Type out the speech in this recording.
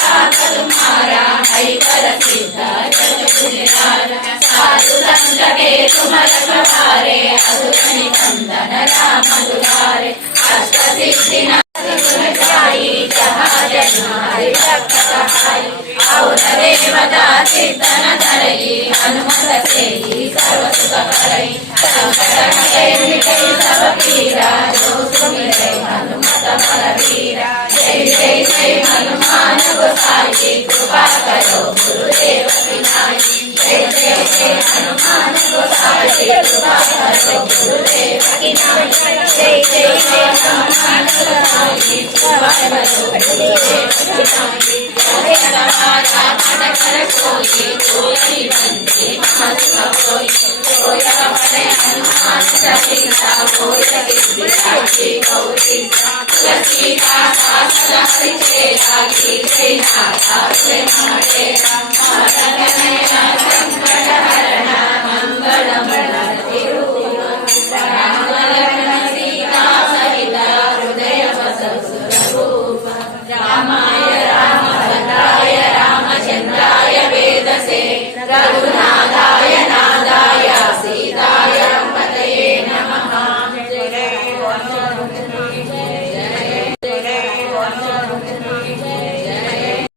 तुम्हारा है कर सिद्ध जग गुजरारा साधु संत के तुम रखवारे असुर निकंदन राम दुलारे अष्ट सिद्धि जाई जहाँ जन्मारि भक्त सहाय और देवता सिद्धन धरई हनुमत से ही सर्व सुख करई संकट हटे मिटई सब पीरा जो सुमिरै हनुमत बलवीरा जय जय जय हनुमान गोसाई कृपा करो गुरुदेव की नाई जय जय जय हनुमान गोसाई कृपा करो गुरुदेव की नाई जय जय जय हनुमान गोसाई कृपा करो गुरुदेव की नाई जय हनुमाना मन कर कोई कोई बंसी महासुख कोई कोई अपने हनुमान सहिता कोई गिरगिरासी गौरी तुलसीदास सदा हरिचेरा गिरे नाथा से महादेवा माधवनयना संकट हरणा मंगल मूर्ति राम सीता सहित हृदय बसौ सुररूप रामाय रामभद्राय रामचंद्राय वेदसे रघुनाथ